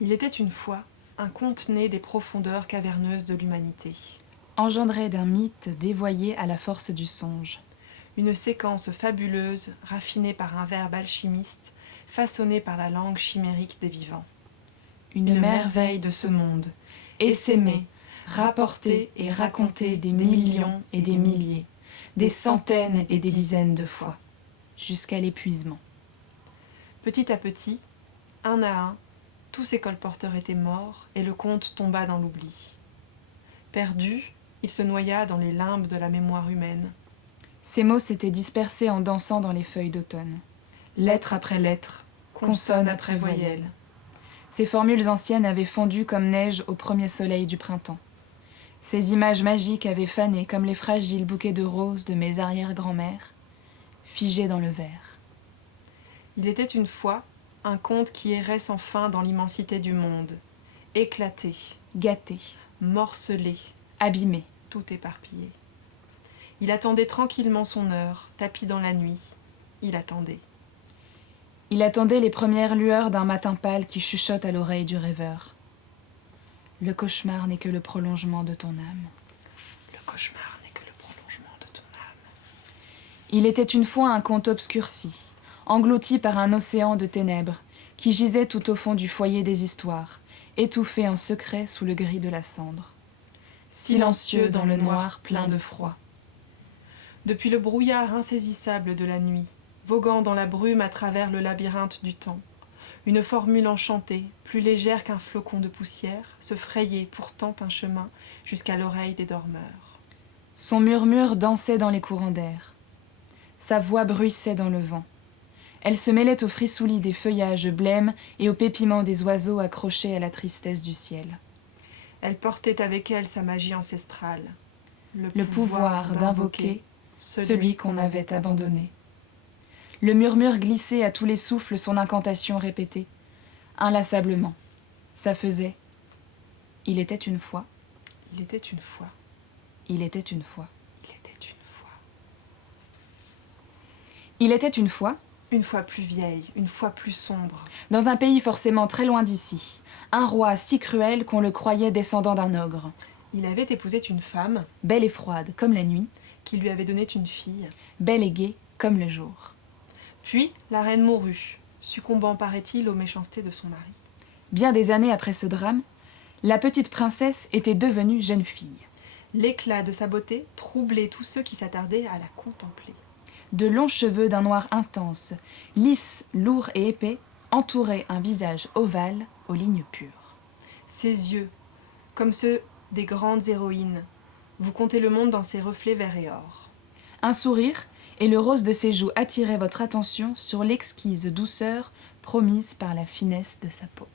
Il était une fois un conte né des profondeurs caverneuses de l'humanité. Engendré d'un mythe dévoyé à la force du songe. Une séquence fabuleuse, raffinée par un verbe alchimiste, façonnée par la langue chimérique des vivants. Une merveille de ce monde, essaimée, rapportée et racontée des millions et des milliers, des centaines et des dizaines de fois, jusqu'à l'épuisement. Petit à petit, un à un, tous ces colporteurs étaient morts et le conte tomba dans l'oubli. Perdu, il se noya dans les limbes de la mémoire humaine. Ces mots s'étaient dispersés en dansant dans les feuilles d'automne. Lettre après lettre, consonne après voyelle. Ces formules anciennes avaient fondu comme neige au premier soleil du printemps. Ces images magiques avaient fané comme les fragiles bouquets de roses de mes arrière-grand-mères, figés dans le verre. Il était une fois un conte qui errait sans fin dans l'immensité du monde, éclaté, Gâté, morcelé, abîmé. tout éparpillé. Il attendait tranquillement son heure, tapi dans la nuit. Il attendait. Il attendait les premières lueurs d'un matin pâle qui chuchote à l'oreille du rêveur. Le cauchemar n'est que le prolongement de ton âme. Le cauchemar n'est que le prolongement de ton âme. Il était une fois un conte obscurci, englouti par un océan de ténèbres, qui gisait tout au fond du foyer des histoires, étouffé en secret sous le gris de la cendre. Silencieux dans le noir plein de froid. Depuis le brouillard insaisissable de la nuit, voguant dans la brume à travers le labyrinthe du temps, une formule enchantée, plus légère qu'un flocon de poussière, se frayait pourtant un chemin jusqu'à l'oreille des dormeurs. Son murmure dansait dans les courants d'air. Sa voix bruissait dans le vent. Elle se mêlait au frissouli des feuillages blêmes et au pépiment des oiseaux accrochés à la tristesse du ciel. Elle portait avec elle sa magie ancestrale, Le pouvoir d'invoquer celui qu'on avait abandonné. Le murmure glissait à tous les souffles son incantation répétée, inlassablement. Ça faisait « Il était une fois, Il était une fois, il était une fois, il était une fois. il était une fois, Une fois plus vieille, une fois plus sombre. dans un pays forcément très loin d'ici, un roi si cruel qu'on le croyait descendant d'un ogre, Il avait épousé une femme belle et froide comme la nuit, qui lui avait donné une fille. belle et gaie comme le jour. Puis la reine mourut, succombant, paraît-il, aux méchancetés de son mari. Bien des années après ce drame, la petite princesse était devenue jeune fille. L'éclat de sa beauté troublait tous ceux qui s'attardaient à la contempler. De longs cheveux d'un noir intense, lisses, lourds et épais, entouraient un visage ovale aux lignes pures. Ses yeux, comme ceux des grandes héroïnes, vous comptez le monde dans ses reflets vert et or. Un sourire et le rose de ses joues attiraient votre attention sur l'exquise douceur promise par la finesse de sa peau.